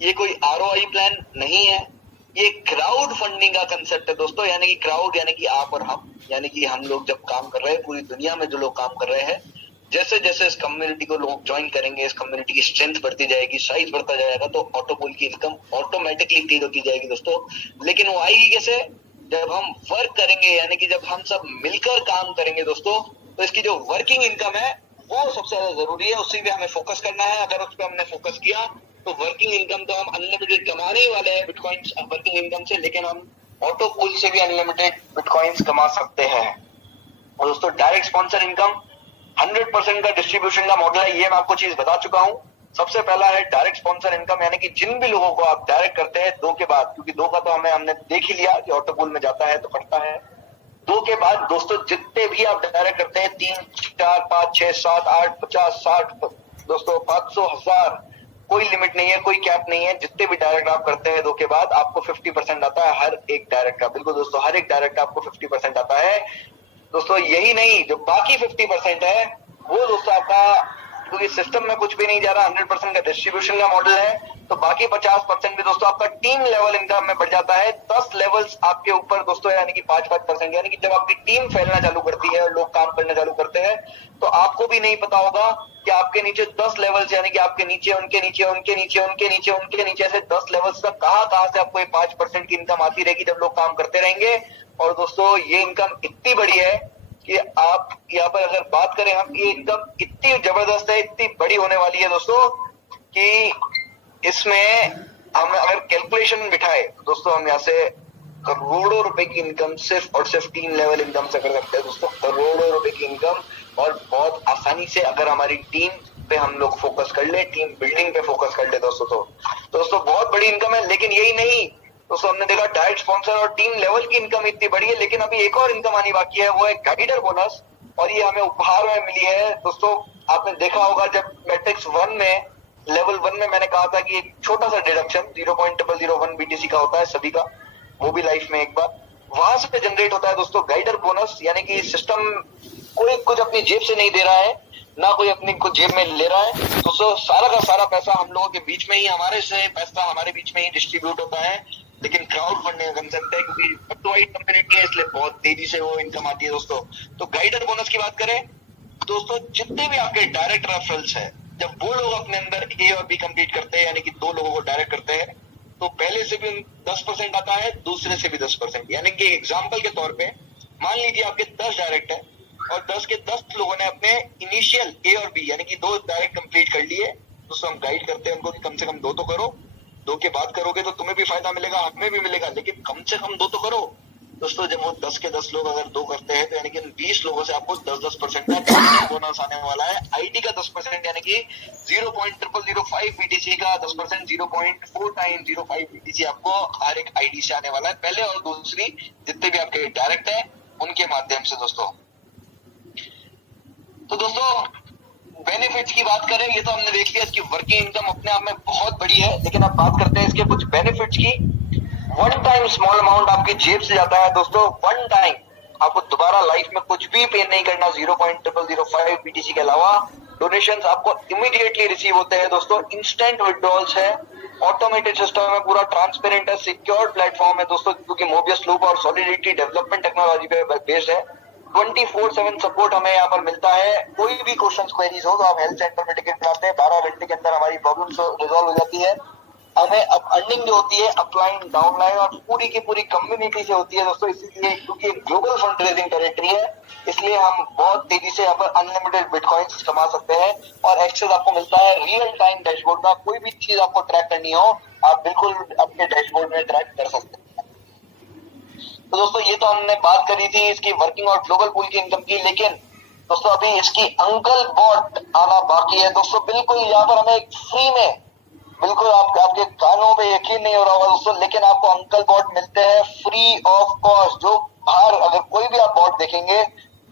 ये कोई आरओआई प्लान नहीं है, ये क्राउड फंडिंग का कंसेप्ट है दोस्तों। यानी कि क्राउड यानी कि आप और हम, यानी कि हम लोग जब काम कर रहे हैं, पूरी दुनिया में जो लोग काम कर रहे हैं, जैसे जैसे इस कम्युनिटी को लोग ज्वाइन करेंगे, इस कम्युनिटी की स्ट्रेंथ बढ़ती जाएगी, साइज बढ़ता जाएगा, तो ऑटोपूल की इनकम ऑटोमेटिकली इंक्रीज होती जाएगी दोस्तों। लेकिन वो आएगी कैसे? जब हम वर्क करेंगे, यानी कि जब हम सब मिलकर काम करेंगे दोस्तों, तो इसकी जो वर्किंग इनकम है वो सबसे ज्यादा जरूरी है, उसी पे हमें फोकस करना है। अगर उस पर हमने फोकस किया तो वर्किंग इनकम तो हम अनलिमिटेड कमाने वाले हैं बिटकॉइंस वर्किंग इनकम से, लेकिन हम ऑटो पूल से भी अनलिमिटेड बिटकॉइंस कमा सकते हैं। और दोस्तों डायरेक्ट स्पॉन्सर इनकम 100% का डिस्ट्रीब्यूशन का मॉडल है, ये मैं आपको चीज बता चुका हूँ। सबसे पहला है डायरेक्ट स्पॉन्सर इनकम, यानी कि जिन भी लोगों को आप डायरेक्ट करते हैं 2 के बाद, क्योंकि 2 का तो हमने देख ही लिया कि ऑटो पूल में जाता है तो कटता है। 2 के बाद दोस्तों जितने भी आप डायरेक्ट करते हैं 3, 4, 5, 6, 7, 8, 50, 60 दोस्तों 500, 1000, कोई लिमिट नहीं है, कोई कैप नहीं है। जितने भी डायरेक्ट आप करते हैं 2 के बाद आपको 50% आता है हर एक डायरेक्ट का। बिल्कुल दोस्तों, हर एक डायरेक्ट का आपको 50% आता है दोस्तों। यही नहीं, जो बाकी 50% है वो दोस्तों आपका, क्योंकि सिस्टम में कुछ भी नहीं जा रहा, 100% का डिस्ट्रीब्यूशन का मॉडल है, तो बाकी 50% भी दोस्तों आपका टीम लेवल इनकम में बढ़ जाता है। 10 लेवल्स आपके ऊपर दोस्तों, यानी कि 5-5%, यानी कि जब आपकी टीम फैलना चालू करती है और लोग काम करना चालू करते हैं, तो आपको भी नहीं पता होगा कि आपके नीचे 10 लेवल्स, यानी कि आपके नीचे उनके नीचे उनके नीचे उनके नीचे उनके नीचे ऐसे 10 लेवल्स तक कहां से आपको ये 5% की इनकम आती रहेगी जब लोग काम करते रहेंगे। और दोस्तों ये इनकम इतनी बड़ी है कि आप यहाँ पर अगर बात करें हम, ये इनकम इतनी जबरदस्त है, इतनी बड़ी होने वाली है दोस्तों कि इसमें हम अगर कैलकुलेशन बिठाए दोस्तों, हम यहाँ से करोड़ों रुपए की इनकम सिर्फ और सिर्फ 3 लेवल इनकम से कर सकते हैं दोस्तों। करोड़ों रुपए की इनकम, और बहुत आसानी से अगर हमारी टीम पे हम लोग फोकस कर ले, टीम बिल्डिंग पे फोकस कर ले दोस्तों, तो दोस्तों बहुत बड़ी इनकम है। लेकिन यही नहीं दोस्तों, हमने देखा डायरेक्ट स्पॉन्सर और टीम लेवल की इनकम इतनी बड़ी है, लेकिन अभी एक और इनकम आनी बाकी है, वो है गाइडर बोनस, और ये हमें उपहार में मिली है दोस्तों। आपने देखा होगा जब मैट्रिक्स 1 में, लेवल 1 में मैंने कहा था कि एक छोटा सा डिडक्शन 0.001 बीटीसी का होता है सभी का, वो भी लाइफ में एक बार, वहां से जनरेट होता है दोस्तों गाइडर बोनस। यानी कि सिस्टम कोई कुछ अपनी जेब से नहीं दे रहा है, ना कोई अपनी कुछ जेब में ले रहा है दोस्तों, सारा का सारा पैसा हम लोगों के बीच में ही, हमारे से पैसा हमारे बीच में ही डिस्ट्रीब्यूट होता है। लेकिन क्राउड फंडिंग का कंसेप्ट है, क्योंकि ऑटोवाइड कम्युनिटी है, इसलिए बहुत तेजी से वो इनकम आती है दोस्तों। तो गाइडर बोनस की बात करें दोस्तों, जितने भी आपके डायरेक्ट रेफरल्स है, जब वो लोग अपने अंदर ए और बी कंप्लीट करते हैं, यानी कि 2 लोगों को डायरेक्ट करते हैं, तो पहले से भी 10% आता है, दूसरे से भी 10%। यानी कि एग्जाम्पल के तौर पे मान लीजिए आपके 10 डायरेक्ट है और 10 के 10 लोगों ने अपने इनिशियल ए और बी यानी कि 2 डायरेक्ट कंप्लीट कर लिए। दोस्तों हम गाइड करते हैं उनको कि कम से कम 2 तो करो, 2 के बाद करोगे तो तुम्हें भी फायदा मिलेगा, हमें भी मिलेगा, लेकिन कम से कम 2 तो करो। दोस्तों जब वो 10 के 10 लोग अगर 2 करते हैं तो यानी कि 20 लोगों से आपको 10% का बोनस आने वाला है। आईटी का 10% यानी कि 0.0005 बीटीसी का 10%, 0.4 टाइम 05 बीटीसी आपको हर एक आईडी से आने वाला है, पहले और दूसरी जितने भी आपके डायरेक्ट है उनके माध्यम से। दोस्तों तो दोस्तों बेनिफिट्स की बात करें, ये तो हमने देख लिया इसकी वर्किंग इनकम अपने आप में बहुत बड़ी है, लेकिन अब बात करते हैं इसके कुछ बेनिफिट्स की। वन टाइम स्मॉल अमाउंट आपकी जेब से जाता है दोस्तों, वन टाइम, आपको दोबारा लाइफ में कुछ भी पे नहीं करना। 0.0005 बीटीसी के अलावा डोनेशंस आपको इमीडिएटली रिसीव होते हैं दोस्तों। इंस्टेंट विड्रॉल्स है, ऑटोमेटेड सिस्टम है, पूरा ट्रांसपेरेंट है, सिक्योर प्लेटफॉर्म है दोस्तों, क्योंकि मोबियस लूप और सॉलिडिटी डेवलपमेंट टेक्नोलॉजी पे बेस्ड है। 24/7 सपोर्ट हमें यहाँ पर मिलता है। कोई भी क्वेश्चन क्वेरीज हो तो आप हेल्प सेंटर में टिकट कराते हैं, 12 घंटे के अंदर हमारी प्रॉब्लम रिजॉल्व हो जाती है। हमें अब अर्निंग जो होती है अपलाइन डाउनलाइन और पूरी की पूरी कम्युनिटी से होती है दोस्तों, इसीलिए क्योंकि ग्लोबल फंड रेजिंग टेरिटरी है, इसलिए हम बहुत तेजी से यहाँ पर अनलिमिटेड बिटकॉइंस कमा सकते हैं। और एक्सेस आपको मिलता है रियल टाइम डैशबोर्ड का, कोई भी चीज आपको ट्रैक करनी हो आप बिल्कुल अपने डैशबोर्ड में ट्रैक कर सकते हैं। तो दोस्तों ये तो हमने बात करी थी इसकी वर्किंग और ग्लोबल पूल की इनकम की, लेकिन दोस्तों अभी इसकी अंकल बॉट आना बाकी है दोस्तों। बिल्कुल यहाँ पर हमें फ्री में, बिल्कुल आपके कानों पे यकीन नहीं हो रहा होगा दोस्तों, लेकिन आपको अंकल बॉट मिलते हैं फ्री ऑफ कॉस्ट। जो बाहर अगर कोई भी आप बॉट देखेंगे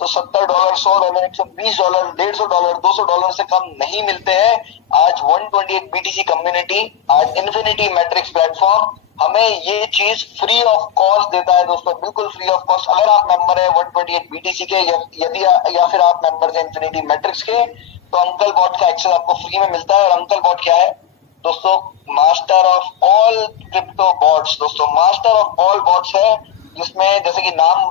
तो $70, $100, $120, $150, $200 से कम नहीं मिलते हैं। आज 128 बीटीसी कम्युनिटी, आज इन्फिनिटी मैट्रिक्स प्लेटफॉर्म हमें ये चीज फ्री ऑफ कॉस्ट देता है दोस्तों, बिल्कुल फ्री ऑफ कॉस्ट। अगर आप मेंबर है 128 बीटीसी के यदि या फिर आप मेंबर है इन्फिनिटी मैट्रिक्स के, तो अंकल बॉट का एक्सेस आपको फ्री में मिलता है। और अंकल बॉट क्या है दोस्तों? Master of all crypto bots दोस्तों, मास्टर ऑफ ऑल बॉट्स है, जिसमें जैसे कि नाम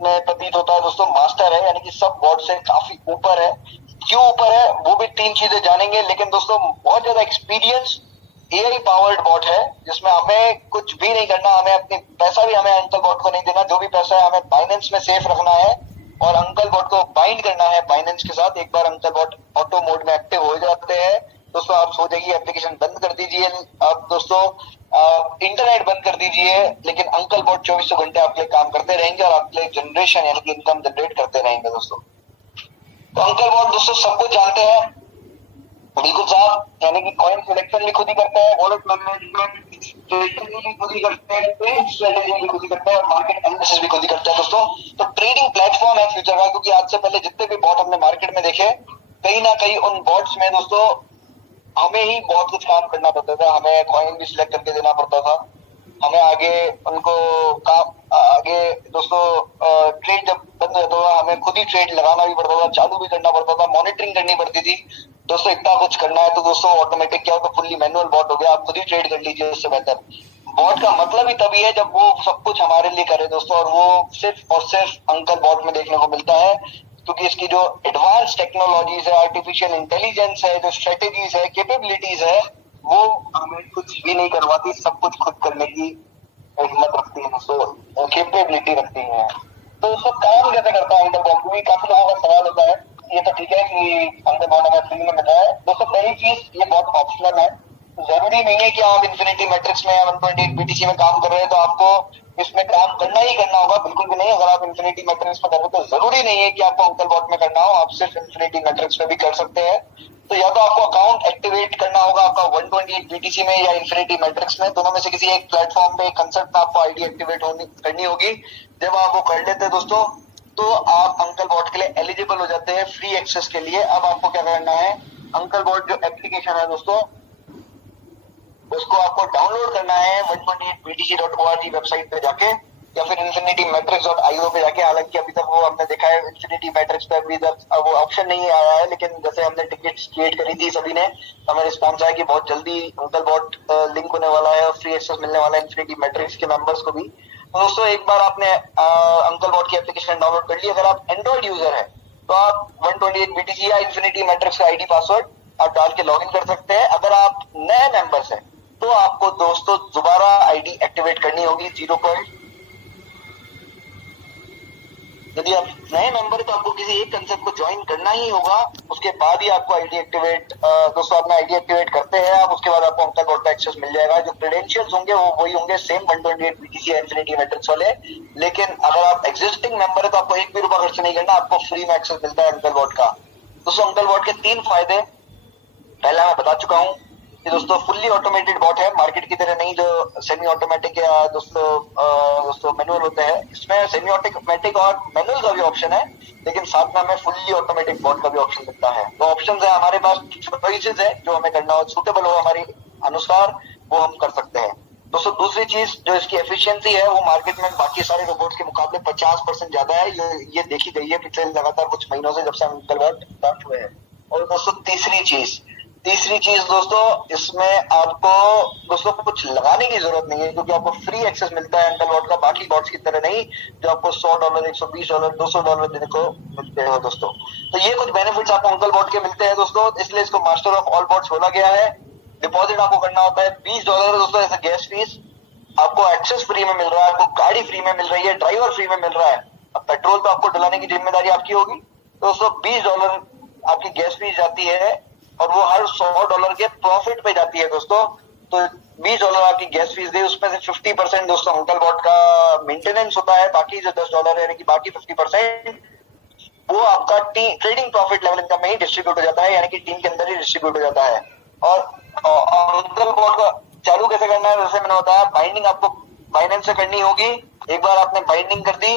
में प्रतीत होता है दोस्तों मास्टर है, यानी कि सब बॉट से काफी ऊपर है। क्यों ऊपर है वो भी 3 चीजें जानेंगे, लेकिन दोस्तों बहुत ज्यादा एक्सपीरियंस एआई पावर्ड बॉट है, जिसमें हमें कुछ भी नहीं करना, हमें अपनी पैसा भी हमें अंकल बॉट को नहीं देना, जो भी पैसा है हमें बाइनेंस में सेफ रखना है और अंकल बॉट को बाइंड करना है बाइनेंस के साथ। एक बार अंकल बॉट ऑटो मोड में एक्टिव हो जाते हैं दोस्तों, आप सो जाइए, एप्लीकेशन बंद कर दीजिए, आप दोस्तों इंटरनेट बंद कर दीजिए, लेकिन अंकल बॉट 24 घंटे आपके लिए काम करते रहेंगे और आपके लिए जनरेशन यानी कि इनकम जनरेट करते रहेंगे दोस्तों। तो अंकल बॉट दोस्तों सब कुछ जानते हैं बिल्कुल साहब, यानी कि कॉइन सिलेक्शन भी खुद ही करते हैं, वॉलेट मैनेजमेंट स्ट्रेटेजी भी खुद ही करते हैं, ट्रेड स्ट्रेटेजी भी खुद ही करते हैं और मार्केट एनालिसिस भी खुद ही करते हैं दोस्तों। तो ट्रेडिंग प्लेटफॉर्म है फ्यूचर का, क्योंकि आज से पहले जितने भी बॉट हमने मार्केट में देखे, कहीं ना कहीं उन बॉट्स में दोस्तों हमें ही बहुत कुछ काम करना पड़ता था, हमें कॉइन भी सिलेक्ट करके देना पड़ता था, हमें आगे उनको काम आगे दोस्तों ट्रेड जब बंद होता था हमें खुद ही ट्रेड लगाना भी पड़ता था, चालू भी करना पड़ता था, मॉनिटरिंग करनी पड़ती थी दोस्तों। इतना कुछ करना है तो दोस्तों ऑटोमेटिक क्या हो, तो फुल्ली मैनुअल बॉट हो गया, आप खुद ही ट्रेड कर लीजिए, उससे बेहतर। बॉट का मतलब ही तभी है जब वो सब कुछ हमारे लिए करे दोस्तों, और वो सिर्फ और सिर्फ अंकल बॉट में देखने को मिलता है, क्योंकि इसकी जो एडवांस टेक्नोलॉजीज है, आर्टिफिशियल इंटेलिजेंस है, जो स्ट्रेटेजीज है, कैपेबिलिटीज है, वो हमें कुछ भी नहीं करवाती, सब कुछ खुद करने की हिम्मत रखती है दोस्तों, कैपेबिलिटी रखती है। तो उसको काम कैसे करता है अंकल बॉट? क्योंकि काफी लोगों का सवाल होता है। ये तो ठीक है कि अंकल बॉट हमें फ्री में मिला है दोस्तों, पहली चीज ये बहुत ऑप्शनल है, जरूरी नहीं है कि आप इन्फिनिटी मैट्रिक्स में या 128 बीटीसी में काम कर रहे हैं तो आपको इसमें काम करना ही करना होगा, बिल्कुल भी नहीं। अगर आप इन्फिनिटी मैट्रिक्स में कर रहे हो तो जरूरी नहीं है कि आपको अंकल बॉट में करना हो, आप सिर्फ इन्फिनिटी मैट्रिक्स में भी कर सकते हैं। तो या तो आपको अकाउंट एक्टिवेट करना होगा आपका 128 बीटीसी में या इन्फिनिटी मैट्रिक्स में, दोनों में से किसी एक प्लेटफॉर्म पे कंसेप्ट में आपको आईडी एक्टिवेट करनी होगी। जब आप वो कर लेते हैं दोस्तों तो आप अंकल बॉट के लिए एलिजिबल हो जाते हैं फ्री एक्सेस के लिए। अब आपको क्या करना है, अंकल बॉट जो एप्लीकेशन है दोस्तों उसको आपको डाउनलोड करना है 128btc.org वेबसाइट पे जाके या फिर infinitymetrics.io पे जाके। हालांकि अभी तक वो हमने देखा है इन्फिनिटी मैट्रिक्स पे अभी तक वो ऑप्शन नहीं आया है, लेकिन जैसे हमने टिकट क्रिएट करी थी सभी ने, हमें रिस्पॉन्स आया कि बहुत जल्दी अंकल बॉट लिंक होने वाला है और फ्री एक्सेस मिलने वाला है इन्फिनिटी मैट्रिक्स के मेंबर्स को भी। तो दोस्तों एक बार आपने अंकल बॉट की एप्लीकेशन डाउनलोड कर ली, अगर आप एंड्रॉइड यूजर है तो आप 128 बीटीसी या इन्फिनिटी मैट्रिक्स का आईडी पासवर्ड आप डाल के लॉग इन कर सकते हैं। अगर आप नए मेंबर्स हैं तो आपको दोस्तों दोबारा आईडी एक्टिवेट करनी होगी 0 पॉइंट। यदि आप नए मेंबर तो आपको किसी एक कंसेप्ट को ज्वाइन करना ही होगा, उसके बाद ही आपको आईडी एक्टिवेट दोस्तों अपना आईडी एक्टिवेट करते हैं आप, उसके बाद आपको अंकल बॉट का एक्सेस मिल जाएगा। जो क्रेडेंशियल्स होंगे वो वही होंगे, सेम 128 BTC इन्फिनिटी मैट्रिक्स वाले। लेकिन अगर आप एग्जिस्टिंग मेंबर है तो आपको 1 भी रुपया खर्च नहीं करना, आपको फ्री में एक्सेस मिलता है अंकल बॉट का। दोस्तों अंकल बॉट के 3 फायदे पहला मैं बता चुका हूँ कि दोस्तों फुल्ली ऑटोमेटेड बॉट है, मार्केट की तरह नहीं जो सेमी ऑटोमेटिक या दोस्तों मैनुअल होते हैं। इसमें सेमी ऑटोमेटिक और मैनुअल का भी ऑप्शन है, लेकिन साथ में हमें फुल्ली ऑटोमेटिक बॉट का भी ऑप्शन मिलता है। तो ऑप्शन है हमारे पास, चॉइसेस है, जो हमें करना हो, सुटेबल हो हमारे अनुसार वो हम कर सकते हैं। दोस्तों दूसरी चीज जो इसकी एफिशिएंसी है वो मार्केट में बाकी सारे रोबोट्स के मुकाबले 50% ज्यादा है। ये देखी गई है पिछले लगातार कुछ महीनों से, जब से अंकल बॉट लॉन्च हुए हैं। और दोस्तों तीसरी चीज दोस्तों, इसमें आपको दोस्तों कुछ लगाने की जरूरत नहीं है, क्योंकि आपको फ्री एक्सेस मिलता है अंकल बॉट का, बाकी बॉट्स की तरह नहीं जो आपको $100, $120, $200 देने को मिलते हैं दोस्तों। तो ये कुछ बेनिफिट्स आपको अंकल बॉट के मिलते हैं दोस्तों, इसलिए इसको मास्टर ऑफ ऑल बॉट्स बोला गया है। डिपॉजिट आपको करना होता है $20 दोस्तों एज गैस फीस। आपको एक्सेस फ्री में मिल रहा है, आपको गाड़ी फ्री में मिल रही है, ड्राइवर फ्री में मिल रहा है। अब पेट्रोल तो आपको डलाने की जिम्मेदारी आपकी होगी। दोस्तों $20 आपकी गैस फीस जाती है और वो हर $100 के प्रॉफिट पे जाती है दोस्तों। तो $20 आपकी गैस फीस गई, उसमें से 50% दोस्तों अंकल बॉट का मेंटेनेंस होता है, बाकी जो $10 यानी कि बाकी 50% वो आपका ट्रेडिंग प्रॉफिट लेवल इनकम में ही डिस्ट्रीब्यूट हो जाता है, यानी कि टीम के अंदर ही डिस्ट्रीब्यूट हो जाता है। और अंकल बॉट का चालू कैसे करना है, जैसे मैंने बताया, बाइंडिंग आपको बाइनेंस से करनी होगी। एक बार आपने बाइंडिंग कर दी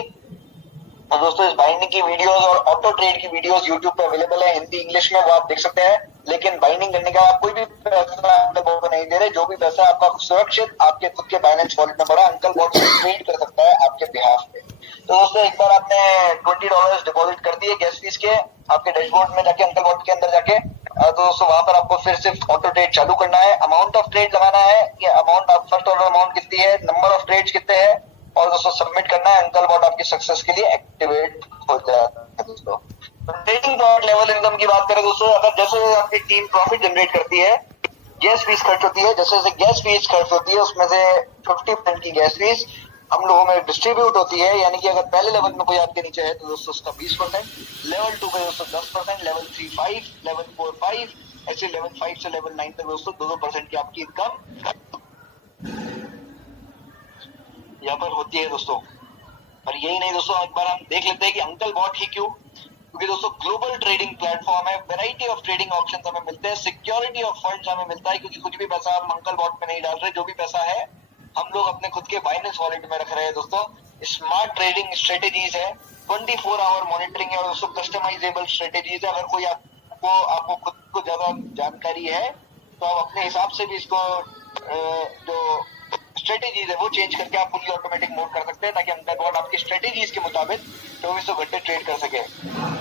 तो दोस्तों इस बाइंडिंग की वीडियोस और ऑटो ट्रेड की वीडियोस यूट्यूब पे अवेलेबल है हिंदी इंग्लिश में, वो आप देख सकते हैं। लेकिन बाइंडिंग करने का आप कोई भी पैसा अंकल बॉट को नहीं दे रहे, जो भी पैसा आपका सुरक्षित आपके खुद के बाइनेंस वॉलेट में भरा अंकल बॉट से ट्रेड कर सकता है आपके बिहाफ पे। तो दोस्तों एक बार आपने $20 डिपॉजिट कर दिए गैस फीस के, आपके डैशबोर्ड में जाके अंकल बॉट के अंदर जाके, तो दोस्तों वहां पर आपको फिर सिर्फ ऑटो ट्रेड चालू करना है, अमाउंट ऑफ ट्रेड लगाना है कि अमाउंट आप फर्स्ट ऑर्डर अमाउंट कितनी है, नंबर ऑफ ट्रेड्स कितने हैं, और दोस्तों सबमिट करना है। अंकल बॉट आपकी सक्सेस के लिए एक्टिवेट हो जाता है दोस्तों। ट्रेडिंग बॉट लेवल इनकम की बात करें दोस्तों, अगर जैसे आपकी टीम प्रॉफिट जनरेट करती है, गैस फीस खर्च होती है, जैसे जैसे गैस फीस खर्च होती है उसमें से 50% की गैस फीस हम लोगों में डिस्ट्रीब्यूट होती है। यानी कि अगर पहले लेवल में कोई आपके नीचे है तो दोस्तों उसका 20%, लेवल 2 पे दोस्तों 10%, लेवल 3 5, लेवल 4 5, ऐसे लेवल 5 से लेवल 9 तक दोस्तों 2% की आपकी इनकम यहाँ पर होती है दोस्तों। और यही नहीं दोस्तों, एक बार हम देख लेते हैं कि अंकल बॉट ही क्यों, क्योंकि दोस्तों ग्लोबल ट्रेडिंग प्लेटफॉर्म है, वैरायटी ऑफ ट्रेडिंग ऑप्शंस हमें मिलते हैं, सिक्योरिटी ऑफ फंड्स हमें मिलता है, क्योंकि कुछ भी पैसा हम अंकल बॉट में नहीं डाल रहे, जो भी पैसा है हम लोग अपने खुद के बाइनेंस वॉलेट में रख रहे हैं दोस्तों। स्मार्ट ट्रेडिंग स्ट्रेटेजीज है, 24 आवर मॉनिटरिंग है, और दोस्तों कस्टमाइजेबल स्ट्रेटेजीज है। अगर कोई आपको खुद को ज्यादा जानकारी है तो आप अपने हिसाब से भी इसको जो स्ट्रेटेजीज है वो चेंज करके आप फुली ऑटोमेटिक मोड कर सकते हैं, ताकि अंकल बॉट आपकी स्ट्रेटेजीज के मुताबिक 24 घंटे ट्रेड कर सके।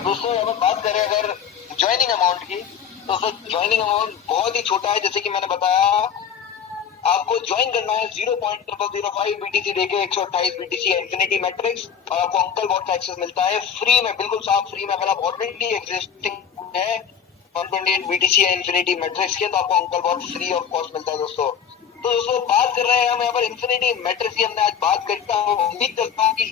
दोस्तों अब बात करें अगर ज्वाइनिंग अमाउंट की, तो ज्वाइनिंग अमाउंट बहुत ही छोटा है। जैसे कि मैंने बताया, आपको ज्वाइन करना है 0.0005 BTC देके 128 BTC इन्फिनिटी मैट्रिक्स, और आपको अंकल बॉट का एक्सेस मिलता है फ्री में, बिल्कुल साफ फ्री में। अगर आप ऑलरेडी एग्जिस्टिंग है 128 BTC इन्फिनिटी मैट्रिक्स के, तो आपको uncle bot free of cost मिलता है दोस्तों। तो दोस्तों बात कर रहे हैं हम यहाँ पर इन्फिनिटी मैट्रिक्स की, हमने आज बात करता हूँ, उम्मीद करता हूँ कि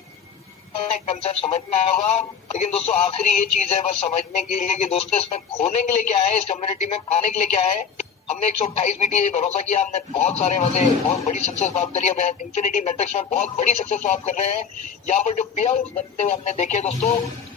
कंसेप्ट समझ में आया होगा। लेकिन दोस्तों आखिरी ये चीज है बस समझने के लिए कि दोस्तों इसमें खोने के लिए क्या है, इस कम्युनिटी में पाने के लिए क्या है। हमने 128 BTC भरोसा किया, हमने बहुत सारे बहुत बड़ी सक्सेस प्राप्त करी है, इन्फिनिटी मैट्रिक्स में बहुत बड़ी सक्सेस प्राप्त कर रहे हैं। यहाँ पर जो पे आउट बनते हुए हमने देखे दोस्तों,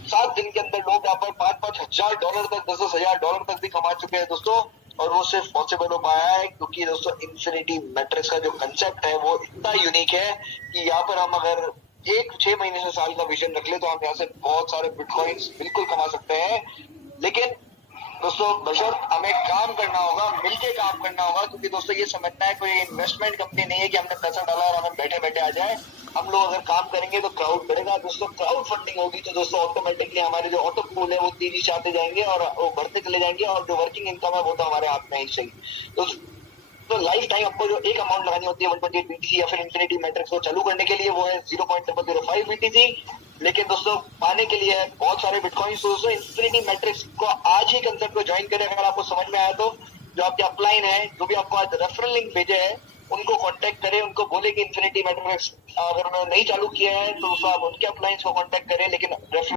7 दिन के अंदर लोग यहाँ पर $5-5 हजार तक, $10-10 हजार तक भी कमा चुके हैं दोस्तों। और वो सिर्फ पॉसिबल हो पाया है क्योंकि दोस्तों इन्फिनिटी मैट्रिक्स का जो कंसेप्ट है वो इतना यूनिक है कि यहाँ पर हम अगर 6 महीने से साल का विजन रख ले तो हम यहाँ से बहुत सारे बिटकॉइंस बिल्कुल कमा सकते हैं। लेकिन दोस्तों बशर्त हमें काम करना होगा, मिलके काम करना होगा, क्योंकि दोस्तों ये समझना है कोई इन्वेस्टमेंट कंपनी नहीं है कि हमने पैसा डाला और हमें बैठे बैठे आ जाए। हम लोग अगर काम करेंगे तो क्राउड बढ़ेगा दोस्तों, क्राउड फंडिंग होगी तो दोस्तों ऑटोमेटिकली हमारे जो ऑटो पूल है वो तेजी से आते जाएंगे और वो बढ़ते चले जाएंगे, और जो वर्किंग इनकम है वो तो हमारे हाथ में ही सही। तो लाइफ टाइम आपको जो एक अमाउंट लगानी होती है 128 BTC या फिर इन्फिनिटी मैट्रिक्स को चालू करने के लिए वो है 0.005 BTC। लेकिन दोस्तों पाने के लिए बहुत सारे बिटकॉइन। दोस्तों इन्फिनिटी मैट्रिक्स को आज ही कंसेप्ट को ज्वाइन करें, अगर आपको समझ में आया तो जो आपके अपलाइन है, जो भी आपको आज रेफरल लिंक भेजे है, उनको कांटेक्ट करें, उनको बोले कि इन्फिनिटी मेटावर्स अगर उन्होंने नहीं चालू किया है तो आप उनके अपलाइंस को कांटेक्ट करें, लेकिन